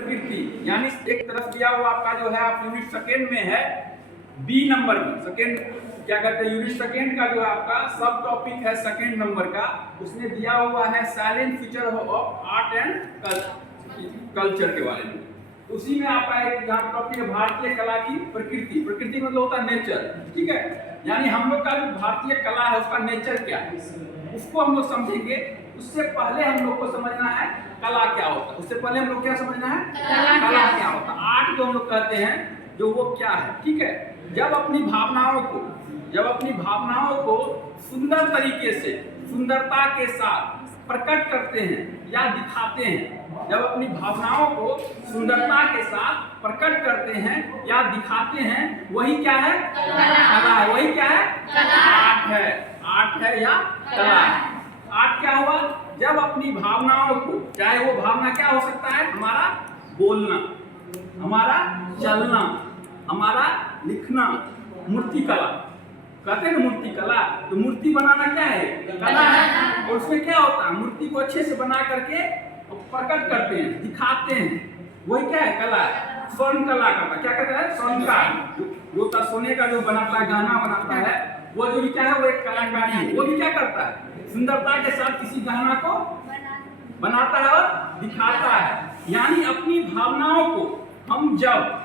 प्रकृति यानी एक तरफ दिया हुआ आपका जो है आप यूनिट सेकेंड में है बी नंबर में सेकेंड क्या कहते हैं यूनिट सेकेंड का जो है आपका सब टॉपिक है सेकेंड नंबर का। उसमें दिया हुआ है silent feature of art and culture के बारे में। उसी में आपका एक यहाँ टॉपिक है भारतीय कला की प्रकृति। प्रकृति मतलब होता है नेचर, ठीक है। यानी हम लोग का जो भारतीय कला है उसका नेचर क्या है उसको हम लोग समझेंगे। उससे पहले हम लोग को समझना है कला क्या होता है। उससे पहले हम लोग क्या समझना है कला क्या होता है। आर्ट जो हम लोग कहते हैं जो वो क्या है, ठीक है। जब अपनी भावनाओं को सुंदर तरीके से सुंदरता के साथ प्रकट करते हैं या दिखाते हैं, जब अपनी भावनाओं को सुंदरता के साथ प्रकट करते हैं या दिखाते हैं, वही क्या है कला है। वही क्या है आर्ट है या कला है। आर्ट क्या हुआ जब अपनी भावनाओं को, चाहे वो भावना क्या हो सकता है, हमारा बोलना, हमारा चलना, हमारा लिखना, मूर्ति कला कहते हैं। मूर्ति कला तो मूर्ति बनाना क्या है कला है। और उसमें क्या होता है मूर्ति को अच्छे से बना करके प्रकट करते हैं, दिखाते हैं, वही क्या है कला है। स्वर्ण कला करता क्या कहता है स्वर्णकार जो सोने का जो बनाता है गहना बनाता है, वो जो भी क्या है वो एक कलाकारी है। वो भी क्या करता है सुंदरता के साथ किसी गहना को बनाता है और दिखाता है। यानी अपनी भावनाओं को हम जब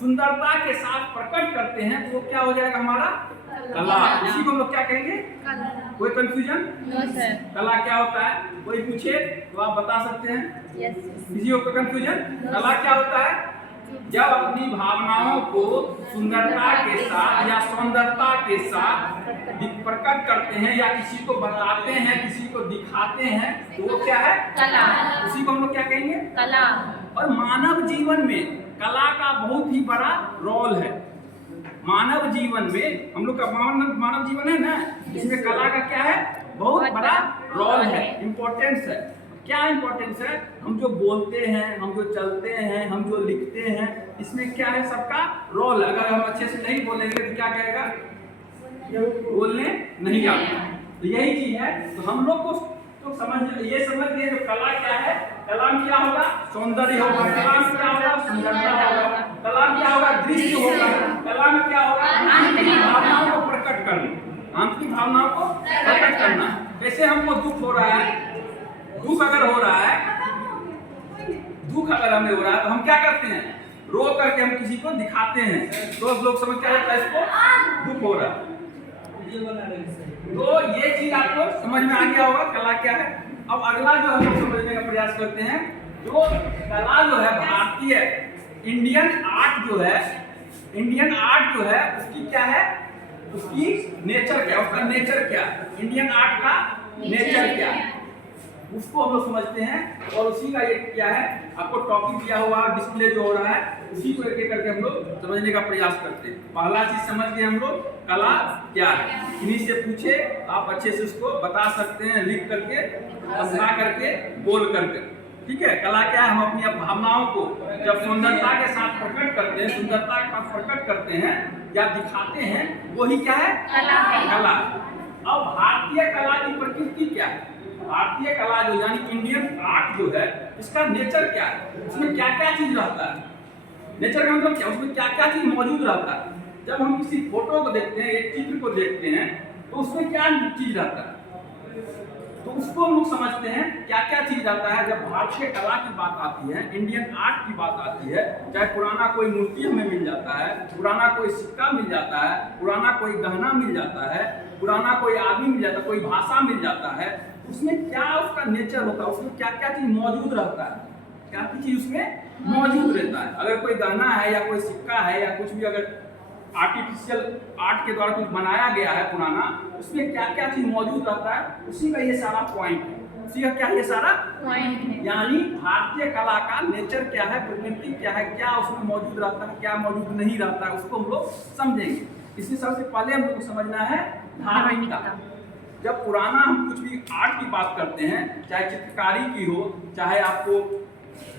सुंदरता के साथ प्रकट करते हैं तो वो क्या हो जाएगा हमारा कला। इसी को हम लोग क्या कहेंगे कोई कंफ्यूजन कला क्या होता है कोई पूछे तो आप बता सकते हैं। किसी को कंफ्यूजन कला क्या होता है जब अपनी भावनाओं को सुंदरता के साथ या सौंदर्यता के साथ प्रकट करते हैं या किसी को बताते हैं, किसी को दिखाते हैं, तो वो क्या है कला। उसी को हम लोग क्या कहेंगे कला। और मानव जीवन में कला का बहुत ही बड़ा रोल है। मानव जीवन में हम लोग का मानव जीवन है ना, इसमें कला का क्या है बहुत बड़ा रोल है, इम्पोर्टेंस है। क्या इम्पोर्टेंस है, हम जो बोलते हैं, हम जो चलते हैं, हम जो लिखते हैं, इसमें क्या है सबका रोल है। अगर हम अच्छे से नहीं बोलेंगे तो क्या कहेगा बोलने नहीं आता। तो यही चीज है। तो हम लोग को तो ये समझ गए जो कला क्या है। कला में क्या होगा सौंदर्य होगा, कला में क्या होगा सुंदरता होगा, कला में क्या होगा दृश्य होगा, कला में क्या होगा आंतरिक भावनाओं को प्रकट करना, आंतरिक भावनाओं को प्रकट करना। जैसे हमको दुख हो रहा है, दुख अगर हो रहा है, दुख अगर हमें हो रहा है तो हम क्या करते हैं रो करके हम किसी को दिखाते हैं तो लोग समझ क्या जाता है इसको दुख हो रहा है। तो ये चीज आपको समझ में आ गया होगा कला क्या है। अब अगला जो हम लोग समझने का प्रयास करते हैं जो कला जो है भारतीय इंडियन आर्ट जो है उसकी क्या है, उसकी नेचर क्या है, उसका नेचर क्या है, इंडियन आर्ट का नेचर क्या है उसको हम लोग समझते हैं। और उसी का एक क्या है आपको टॉपिक दिया हुआ डिस्प्ले जो हो रहा है उसी को एक एक करके हम लोग समझने का प्रयास करते हैं। पहला चीज समझ गए हम लोग कला क्या है। इन्हीं से पूछे आप अच्छे से उसको बता सकते हैं, लिख करके समझा करके बोल करके, ठीक है। कला क्या है, हम अपनी भावनाओं को जब सुंदरता के साथ प्रकट करते हैं, सुंदरता के साथ प्रकट करते हैं या दिखाते हैं, वही क्या है कला। अब भारतीय कला की प्रकृति क्या है, भारतीय कला जो यानी इंडियन आर्ट जो है इसका नेचर क्या है, उसमें क्या क्या चीज रहता है। नेचर का मतलब क्या, उसमें क्या क्या चीज मौजूद रहता है। जब हम किसी फोटो को देखते हैं, एक चित्र को देखते हैं, तो उसमें क्या चीज रहता है, तो उसको हम लोग समझते हैं क्या क्या चीज रहता है। जब भारतीय कला की बात आती है, इंडियन आर्ट की बात आती है, चाहे पुराना कोई मूर्ति हमें मिल जाता है, पुराना कोई सिक्का मिल जाता है, पुराना कोई गहना मिल जाता है, पुराना कोई आदमी मिल जाता है, कोई भाषा मिल जाता है, उसमें क्या उसका नेचर होता है, उसमें क्या क्या चीज मौजूद रहता है, क्या क्या चीज उसमें मौजूद रहता है। अगर कोई गहना है या कोई सिक्का है या कुछ भी अगर आर्टिफिशियल आर्ट के द्वारा कुछ बनाया गया है पुराना, उसमें क्या क्या चीज मौजूद रहता है, उसी का ये सारा पॉइंट है, उसी का क्या ये सारा पॉइंट है। यानी भारतीय कला का नेचर क्या है, प्रकृति क्या है, क्या उसमें मौजूद रहता है, क्या मौजूद नहीं रहता है, उसको हम लोग समझेंगे। इसमें सबसे पहले हम लोग को समझना है धार्मिकता। जब पुराना हम कुछ भी आर्ट की बात करते हैं, चाहे चित्रकारी की हो, चाहे आपको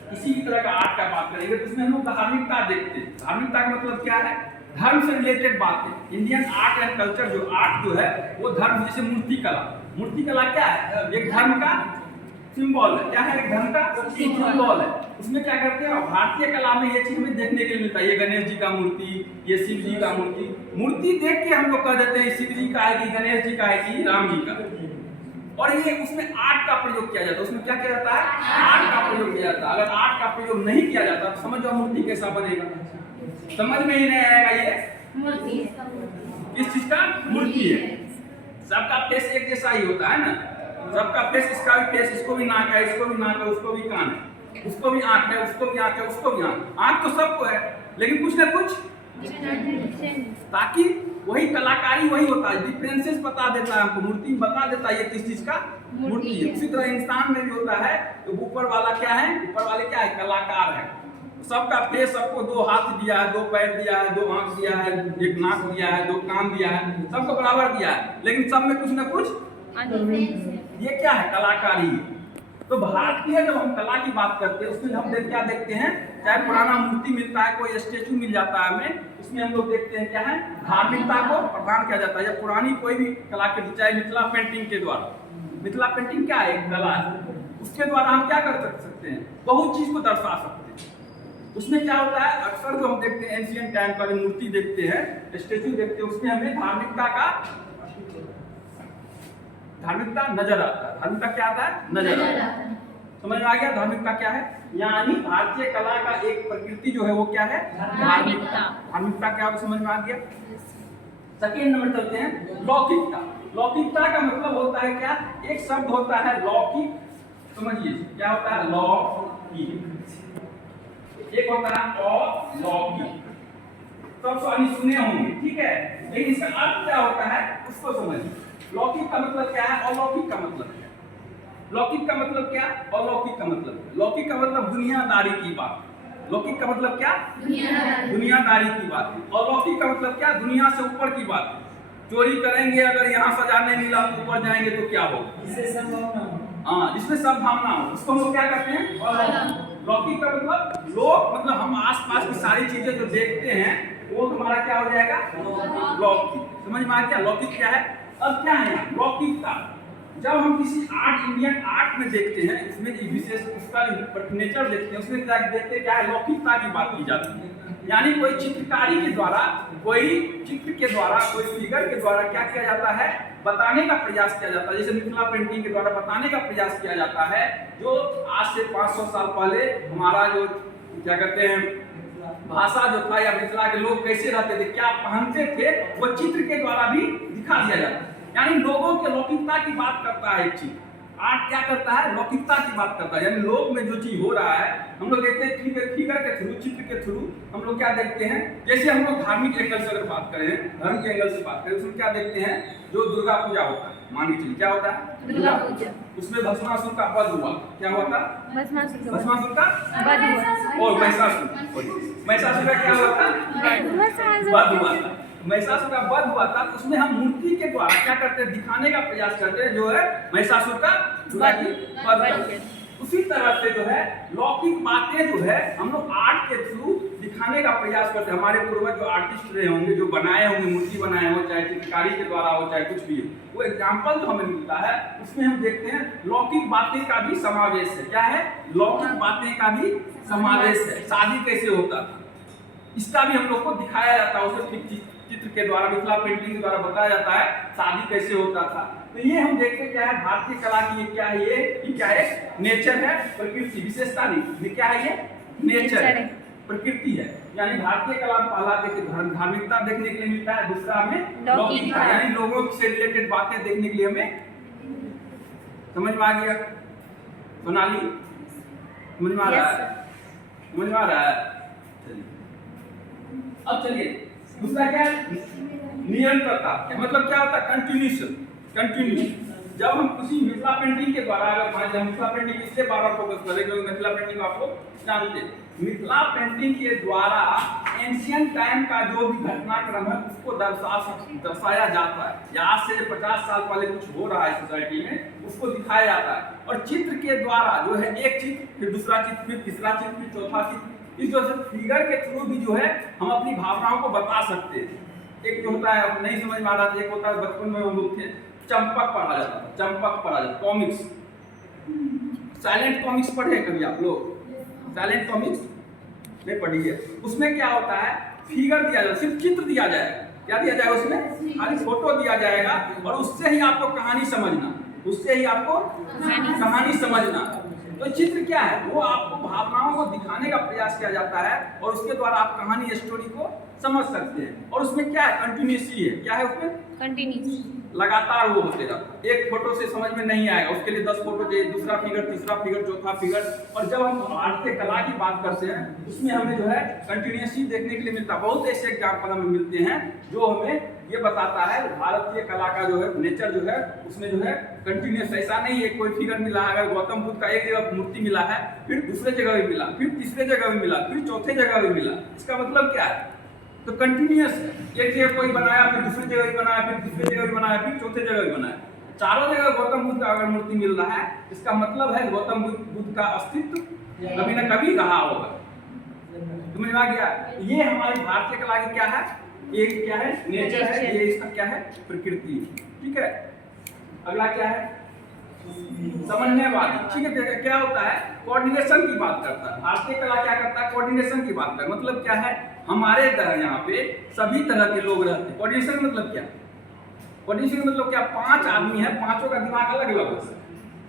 किसी भी तरह का आर्ट का बात करेंगे, तो उसमें हम लोग धार्मिकता देखते हैं। धार्मिकता का मतलब क्या है, धर्म से रिलेटेड बातें। इंडियन आर्ट एंड कल्चर जो आर्ट जो है वो धर्म, जैसे मूर्ति कला क्या है, एक धर्म का सिंबल है। क्या है? एक धन का सिंबल है। उसमें क्या करते हैं, भारतीय कला में ये चीज हमें देखने के लिए मिलता है। ये गणेश जी का मूर्ति, ये शिव जी का मूर्ति, मूर्ति देख के हम लोग कह देते हैं शिव जी का है कि गणेश जी का है कि राम जी का। और ये उसमें आर्ट का प्रयोग किया जाता है। उसमें क्या किया जाता है? आर्ट का प्रयोग किया जाता है। अगर आर्ट का प्रयोग नहीं किया जाता तो समझ जाओ मूर्ति कैसा बनेगा, समझ में ही नहीं आएगा। ये मूर्ति किस चीज का? मूर्ति है। सबका फेस एक जैसा ही होता है ना, सबका फेस, इसका भी फेस, इसको भी नाक है, इसको भी नाक है, उसको भी कान है, उसको भी आंख है, उसको भी आंख है, उसको भी आंख तो सबको है, लेकिन कुछ ना कुछ, ताकि वही कलाकारी वही होता है, डिफरेंसेस बता देता है हमको, मूर्ति बता देता है ये किस चीज का मूर्ति है। उसी तरह इंसान में भी होता है, तो ऊपर वाला क्या है? ऊपर वाले क्या है? कलाकार है। सबका फेस, सबको 2 हाथ दिया है, 2 पैर दिया है, 2 आंख दिया है, 1 नाक दिया है, 2 कान दिया है, सबको बराबर दिया है, लेकिन सब में कुछ ना कुछ। ये क्या है? कलाकारी। तो भारतीय जब हम कला की बात करते हैं उसमें हम क्या देखते हैं? चाहे पुराना मूर्ति मिलता है, कोई स्टेचू मिल जाता है हमें, उसमें हम लोग देखते हैं क्या है? धार्मिकता को प्रदान किया जाता है। या पुरानी कोई भी कलाकृति, चाहे मिथिला पेंटिंग के द्वारा, मिथिला पेंटिंग क्या है? एक कला है, उसके द्वारा हम क्या कर सकते हैं? बहुत चीज को दर्शा सकते हैं। उसमें क्या होता है? अक्सर जो हम देखते हैं एंशिएंट टाइम का जो मूर्ति देखते हैं, स्टेचू देखते हैं, उसमें हमें धार्मिकता नजर आता है। धार्मिकता क्या आता है? नजर आता है। समझ में आ गया? धार्मिकता क्या है? यानी भारतीय कला का एक प्रकृति जो है वो क्या है? धार्मिकता। धार्मिकता क्या है समझ में आ गया? सेकेंड नंबर चलते हैं लौकिकता। लौकिकता का मतलब होता है क्या? एक शब्द होता है लौकिक, समझिए क्या होता है? लौकिक। एक होता है अलौकिक, सब सवाल सुने होंगे, ठीक है, लेकिन इसका अर्थ क्या होता है उसको समझिए। लौकिक का मतलब क्या है? अलौकिक का मतलब क्या? लौकिक का मतलब क्या? अलौकिक का मतलब? लौकिक का मतलब दुनियादारी की बात। लौकिक का मतलब क्या? दुनियादारी की बात। अलौकिक का मतलब क्या? दुनिया से ऊपर की बात। चोरी करेंगे, अगर यहाँ सजा नहीं मिला तो ऊपर जाएंगे तो क्या होगा? जिसमें संभावना हो, उसको हम लोग क्या करते हैं? अलौकिक। लौकिक का मतलब लोक, मतलब हम आसपास की सारी चीजें जो देखते हैं वो हमारा क्या हो जाएगा? लौकिक। समझ में आ गया? लौकिक क्या है? अब क्या है लौकिकता? जब हम किसी आर्ट, इंडियन आर्ट में देखते हैं, इसमें विशेष उसका नेचर देखते हैं, उसमें क्या देखते हैं? क्या है? लौकिकता की बात की जाती है। यानी कोई चित्रकारी के द्वारा, कोई चित्र के द्वारा, कोई फिगर के द्वारा क्या किया जाता है? बताने का प्रयास किया जाता है। जैसे मिथिला पेंटिंग के द्वारा बताने का प्रयास किया जाता है, जो आज से 500 साल पहले हमारा जो क्या कहते हैं भाषा जो था, या मिथिला के लोग कैसे रहते थे, क्या पहनते थे, वो चित्र के द्वारा भी दिखा दिया जाता है। यानी लोगों के लौकिकता की बात करता है एक चीज। आर्ट क्या करता है? लौकिकता की बात करता है। यानी लोग में जो चीज हो रहा है, हम लोग देखते हैं फिगर के थ्रू, चित्र के थ्रू हम लोग क्या देखते हैं? जैसे हम लोग धार्मिक एंगल से अगर बात करें, धर्म के एंगल से बात करें, उसमें क्या देखते हैं? जो दुर्गा पूजा होता है, मान के चलिए क्या होता है? दुर्गा पूजा। उसमें भस्मासुर का वध हुआ। क्या हुआ था? भस्मासुर का वध हुआ। और महिषासुर का क्या हुआ था? वध हुआ था। महिषासुर का वध हुआ था, तो उसमें हम मूर्ति के द्वारा क्या करते हैं? दिखाने का प्रयास करते हैं, जो है महिषासुर का वध। उसी तरह से जो है लौकिक बातें जो है हम लोग आर्ट के थ्रू दिखाने का प्रयास करते हैं। हमारे पूर्वज जो आर्टिस्ट रहे होंगे, जो बनाए होंगे, मूर्ति बनाए हो, चाहे चित्रकारी के द्वारा हो, चाहे कुछ भी हो, वो एग्जाम्पल जो हमें मिलता है उसमें हम देखते हैं लौकिक बातें का भी समावेश है। क्या है? लौकिक बातें का भी समावेश है। शादी कैसे होता था इसका भी हम लोग को दिखाया जाता है, उसे चित्र के द्वारा, मिथिला पेंटिंग के द्वारा बताया जाता है शादी कैसे होता था। तो ये हम देखते क्या है? भारतीय कला की क्या है? ये क्या है? नेचर है, प्रकृति, विशेषता नहीं। ये क्या है? ये नेचर है, प्रकृति है। यानी भारतीय कला में पहला देखिए धार्मिकता देखने के लिए मिलता है, दूसरा हमें लौकिकता, यानी लोगों से रिलेटेड बातें देखने के लिए हमें। समझ में आ गया सोनाली? समझ में आ रहा है? समझ में आ रहा है? अब चलिए दूसरा क्या है? निरंतरता। मतलब क्या होता है? कंटिन्यूशन। जब हम किसी मिथिला पेंटिंग के द्वारा, अगर मिथिला पेंटिंग इससे बार फोकस करें, क्योंकि मिथिला पेंटिंग आपको जानते हैं, मिथिला पेंटिंग के द्वारा एंशिएंट टाइम का जो भी घटनाक्रम है उसको दर्शाया जाता है। या आज से 50 साल पहले कुछ हो रहा है सोसाइटी में, उसको दिखाया जाता है। और चित्र के द्वारा जो है, एक चित्र, फिर दूसरा चित्र, फिर तीसरा चित्र, फिर चौथा चित्र, इस जो फिगर के थ्रू भी जो है हम अपनी भावनाओं को बता सकते हैं। एक जो होता है, नहीं समझ में आ रहा था, एक होता है बचपन में हम लोग थे, चंपक पढ़ा जाता था, कॉमिक्स साइलेंट कॉमिक्स पढ़े कभी आप लोग? साइलेंट कॉमिक्स नहीं पढ़ी है? उसमें क्या होता है, फिगर दिया जाए, सिर्फ चित्र दिया जाएगा। क्या दिया जाएगा उसमें? खाली फोटो दिया जाएगा और उससे ही आपको कहानी समझना, उससे ही आपको कहानी समझना। तो चित्र क्या है? वो आपको भावनाओं को दिखाने का प्रयास किया जाता है और उसके द्वारा आप कहानी स्टोरी को समझ सकते हैं। और उसमें क्या है? कंटिन्यूसी है। क्या है उसमें? कंटिन्यूस, लगातार वो होते रहता। एक फोटो से समझ में नहीं आएगा, उसके लिए 10 फोटो चाहिए, दूसरा फिगर, तीसरा फिगर, चौथा फिगर। और जब हम भारतीय कला की बात करते हैं उसमें हमें जो है कंटिन्यूसी देखने के लिए मिलता है। बहुत ऐसे एग्जाम्पल हमें मिलते हैं जो हमें ये बताता है भारतीय कला का जो है नेचर जो है उसमें जो है कंटिन्यूस। ऐसा नहीं है कोई फिगर मिला है, अगर गौतम बुद्ध का एक जगह मूर्ति मिला है, फिर दूसरे जगह भी मिला, फिर तीसरे जगह भी मिला, फिर चौथे जगह भी मिला, इसका मतलब क्या है? तो कंटिन्यूस है। एक जगह कोई बनाया, फिर दूसरी जगह भी बनाया, फिर तीसरी जगह भी बनाया, फिर चौथे जगह भी बनाया, चारों जगह गौतम बुद्ध का अगर मूर्ति मिल रहा है, इसका मतलब है गौतम बुद्ध का अस्तित्व कभी न कभी रहा होगा। समझ में आ गया? ये हमारी भारतीय कला की क्या है? एक क्या है? नेचर है। ये इसका क्या है? प्रकृति। ठीक है। अगला क्या है? समन्वयवादी। ठीक है। क्या होता है? कोऑर्डिनेशन की बात करता है। भारतीय कला क्या करता है? कोऑर्डिनेशन की बात करता है। मतलब क्या है? हमारे तरह यहाँ पे सभी तरह के लोग रहते हैं। कोऑर्डिनेशन मतलब क्या? कोऑर्डिनेशन मतलब क्या? 5 आदमी है, पांचों का दिमाग अलग अलग होगा,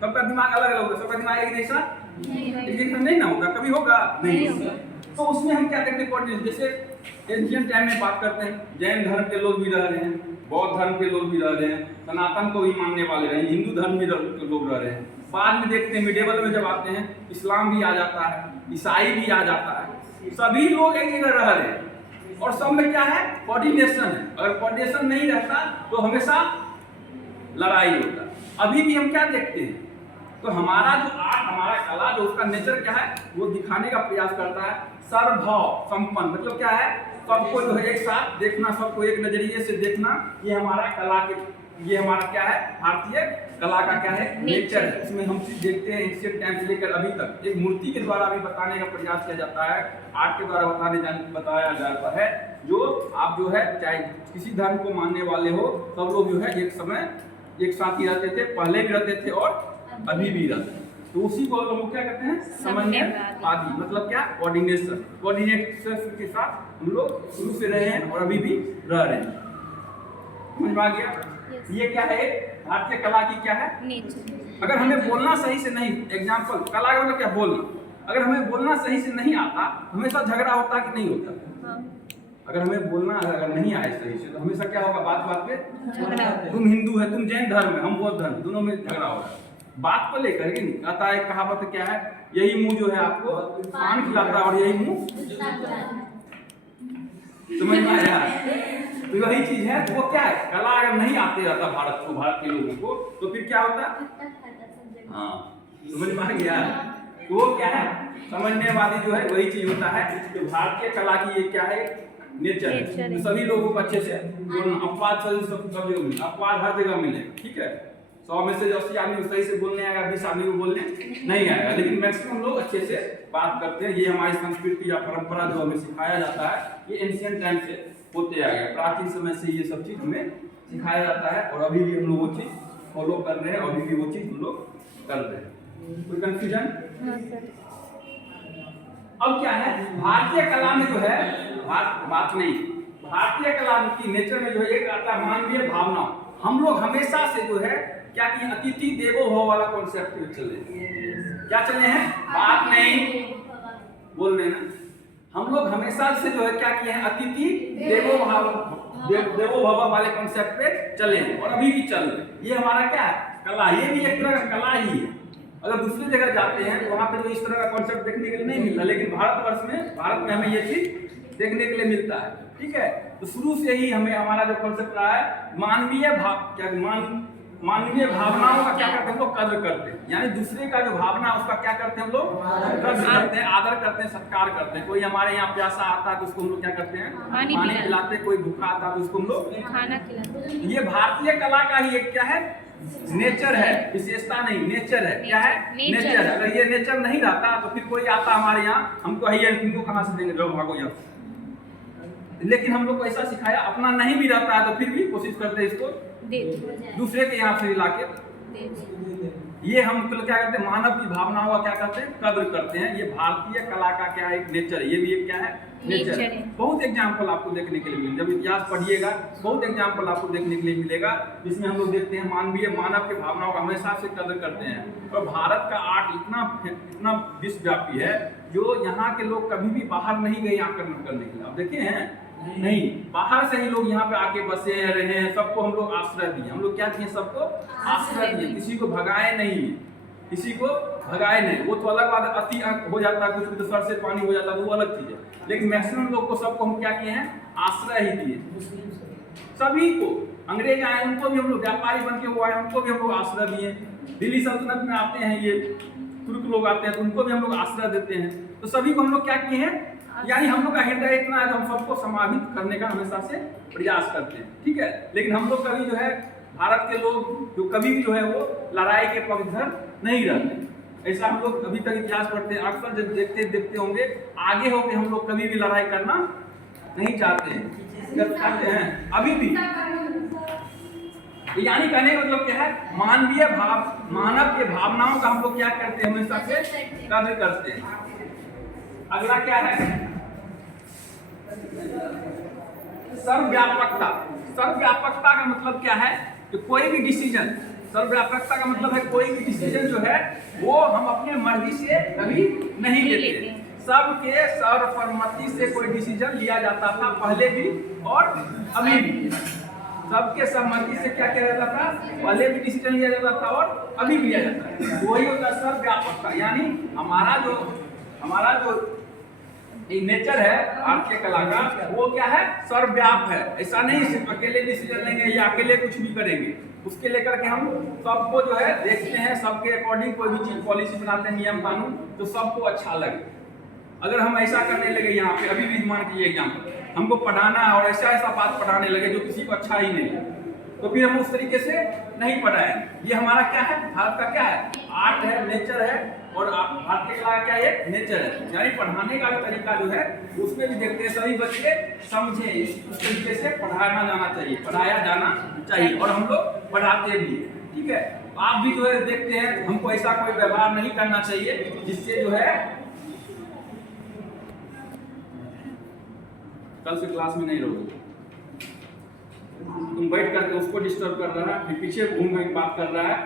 सबका दिमाग अलग अलग होगा, सबका दिमाग एक जैसा नहीं ना होगा, कभी होगा नहीं होगा। तो उसमें हम क्या करते हैं? कोऑर्डिनेशन। जैसे एंशिएंट टाइम में बात करते हैं, जैन धर्म के लोग भी रह रहे हैं, बौद्ध धर्म के लोग भी रह रहे हैं, सनातन को भी मानने वाले रहे, हिंदू धर्म के लोग रह रहे हैं। बाद में देखते हैं मिडिवल में जब आते हैं, इस्लाम भी आ जाता है, ईसाई भी आ जाता है, सभी लोग एक जगह रह रहे हैं और सब में क्या है? कोऑर्डिनेशन है। अगर कोऑर्डिनेशन नहीं रहता तो हमेशा लड़ाई होता है। अभी भी हम क्या देखते हैं? तो हमारा जो आर्ट, हमारा कला जो उसका नेचर क्या है? वो दिखाने का प्रयास करता है सर्वभाव संपन्न। मतलब क्या है? सबको जो है एक साथ देखना, सबको एक नजरिए से देखना। ये हमारा कला के, ये हमारा क्या है? भारतीय कला का क्या है? नेचर है। इसमें हम चीज देखते हैं एंशिएंट टाइम से लेकर अभी तक एक मूर्ति के द्वारा भी बताने का प्रयास किया जाता है, आर्ट के द्वारा बताया जाता है। जो आप जो है चाहे किसी धर्म को मानने वाले हो, सब लोग जो है एक समय एक साथ ही रहते थे, पहले भी रहते थे और अभी भी रहते हैं। तो उसी को लोग क्या कहते हैं? समन्वयवादी। मतलब क्या? कोऑर्डिनेशन। कोऑर्डिनेशन के साथ हम लोग शुरू से रहे हैं और अभी भी रह रहे हैं। समझ में आ गया? ये क्या है? भारतीय कला की क्या है? नेचर। अगर हमें बोलना सही से नहीं, एग्जाम्पल कला का मतलब क्या? बोलना। अगर हमें बोलना सही से नहीं आता, हमेशा झगड़ा होता कि नहीं होता? अगर हमें बोलना अगर नहीं आए सही से तो हमेशा क्या होगा? बात बात पे झगड़ा। तुम हिंदू है, तुम जैन धर्म है, हम बौद्ध धर्म, दोनों में झगड़ा होगा बात को लेकर के। नहीं कहता है कहावत क्या है? यही मुंह जो है आपको पान खिलाता है और यही मुंह। समझ में आया? तो वही चीज है। वो क्या है? कला अगर नहीं आते रहता भारत को, भारत के लोगों को, तो फिर क्या होता? हाँ, समझ में आ गया? तो वो क्या है? समन्वयवादी जो है वही चीज होता है। तो भारतीय कला की ये क्या है? नेचर है। तो सभी लोगों को अच्छे से बोलना, अपवाद सब जगह मिले, अपवाद हर जगह मिले। ठीक है। 100 में से 80 आदमी सही से बोलने आएगा, 20 आदमी को बोलने नहीं आएगा, लेकिन मैक्सिमम लोग अच्छे से बात करते हैं। ये हमारी संस्कृति या परंपरा जो हमें सिखाया जाता है, ये एंशिएंट टाइम से होते आ गया। प्राचीन समय से ये सब चीज हमें सिखाया जाता है और अभी भी हम लोग वो चीज फॉलो कर रहे हैं, अभी भी वो चीज हम लोग कर रहे हैं। कोई कंफ्यूजन? अब क्या है? भारतीय कला में जो है बात नहीं, भारतीय कला की नेचर में जो है एक आता है मानवीय भावना। हम लोग हमेशा से जो है क्या कि अतिथि देवो भव वाला कॉन्सेप्ट पे चले। क्या चले हैं? बात नहीं बोल रहे ना। हम लोग हमेशा से जो है क्या किए हैं? अतिथि देवो भव वाले कॉन्सेप्ट पे चले हैं और अभी भी चल रहे। ये हमारा क्या है? कला। ये भी एक तरह का कला ही है। अगर दूसरी जगह जाते हैं तो वहाँ पे तो इस तरह का कॉन्सेप्ट देखने के लिए नहीं मिलता, लेकिन भारत में हमें ये चीज देखने के लिए मिलता है। ठीक है। तो शुरू से ही हमें हमारा जो कॉन्सेप्ट रहा है मानवीय भावनाओं का क्या करते हैं हम लोग? कदर करते हैं। यानी दूसरे का जो भावना उसका क्या करते हैं हम लोग? कदर करते हैं, आदर करते हैं, सत्कार करते हैं। कोई हमारे यहाँ प्यासा आता है तो उसको हम लोग क्या करते हैं? पानी पिलाते हैं। कोई भूखा आता है तो उसको हम लोग खाना खिलाते हैं। ये भारतीय कला का ही एक क्या है? नेचर है, विशेषता नहीं, नेचर है। क्या है? नेचर है। अगर ये नेचर नहीं रहता तो फिर कोई आता हमारे यहाँ, हमको है तुमको कहाँ से देंगे, जाओ भागो यहाँ। लेकिन हम लोग को ऐसा सिखाया, अपना नहीं भी रहता है तो फिर भी कोशिश करते हैं इसको दूसरे के यहाँ से ला के ये हम क्या करते हैं, मानव की भावनाओं का क्या करते हैं, कद्र करते हैं। ये भारतीय कला का क्या एक नेचर है, ये भी एक क्या है, नेचर है। बहुत एग्जाम्पल आपको देखने के लिए मिलेंगे, जब इतिहास पढ़िएगा बहुत एग्जाम्पल आपको देखने के लिए मिलेगा, जिसमें हम लोग देखते हैं मानव के भावनाओं का हमेशा से कद्र करते हैं। और भारत का आर्ट इतना विश्वव्यापी है, जो यहाँ के लोग कभी भी बाहर नहीं गए आक्रमण करने के लिए। आप देखे हैं नहीं, बाहर से ही लोग यहाँ पे आके बसे हैं, रहे हैं, सबको हम लोग आश्रय दिए। हम लोग क्या दिए, सबको आश्रय दिए, किसी को भगाए नहीं, किसी को भगाए नहीं। वो तो अलग बात, अति हो जाता है, कुछ सर से पानी हो जाता है, वो अलग चीज है। लेकिन मैक्सिमम लोग को सबको हम क्या किए हैं, आश्रय ही दिए। सभी को, अंग्रेज आए उनको भी हम लोग, व्यापारी बन के वो आए उनको भी हम लोग आश्रय दिए। दिल्ली सल्तनत में आते हैं ये तुर्क लोग आते हैं, तो उनको भी हम लोग आश्रय देते हैं। तो सभी को हम लोग क्या किए हैं, यानी हम लोग का हृदय इतना है, हम सबको समाहित करने का हमेशा से प्रयास करते हैं, ठीक है। लेकिन हम लोग कभी जो है, भारत के लोग जो कभी भी जो है वो लड़ाई के पक्षधर नहीं रहते। ऐसा हम लोग अभी तक इतिहास पढ़ते हैं, अक्सर जब देखते होंगे, आगे होके हम लोग कभी भी लड़ाई करना नहीं चाहते हैं, अभी भी। यानी कहने का मतलब क्या है, मानव के भावनाओं का हम लोग क्या करते हैं, हमेशा से कद्र करते हैं। अगला क्या है, सर्वव्यापकता। सर्वव्यापकता का मतलब क्या है, कि कोई भी डिसीजन, सर्वव्यापकता का मतलब है कोई भी डिसीजन जो है वो हम अपने मर्जी से कभी नहीं लेते। सबके सर्वसम्मति से कोई डिसीजन लिया जाता था, पहले भी और अभी भी। सबके सहमति से क्या किया जाता था, पहले भी डिसीजन लिया जाता था और अभी भी लिया जाता है। वही होता है सर्वव्यापकता। यानी हमारा जो एक नेचर है भारतीय कला का, वो क्या है, सर्वव्याप है। ऐसा नहीं सिर्फ अकेले डिसीजन लेंगे या अकेले कुछ भी करेंगे, उसके लेकर के हम सबको जो है देखते हैं, सबके अकॉर्डिंग कोई भी चीज पॉलिसी बनाते हैं, नियम कानून, तो सबको अच्छा लगे। अगर हम ऐसा करने लगे यहाँ पे, अभी भी मान कीजिए एग्जाम्पल, हमको पढ़ाना है और ऐसा बात पढ़ाने लगे जो किसी को अच्छा ही नहीं है, तो फिर हम उस तरीके से नहीं पढ़ाएं। ये हमारा क्या है, भारत का क्या है, आर्ट है, नेचर है। और भारतीय कला का क्या है, नेचर है। यानी पढ़ाने का भी तरीका जो है उसमें भी देखते हैं, सभी बच्चे समझे, उस तरीके से पढ़ाया जाना चाहिए और हम लोग पढ़ाते भी, ठीक है। आप भी जो है देखते हैं, हमको ऐसा कोई व्यवहार नहीं करना चाहिए जिससे जो है कल से क्लास में नहीं रहोगे, तुम बैठ करके उसको डिस्टर्ब कर रहा है, फिर पीछे घूम के बात कर रहा है।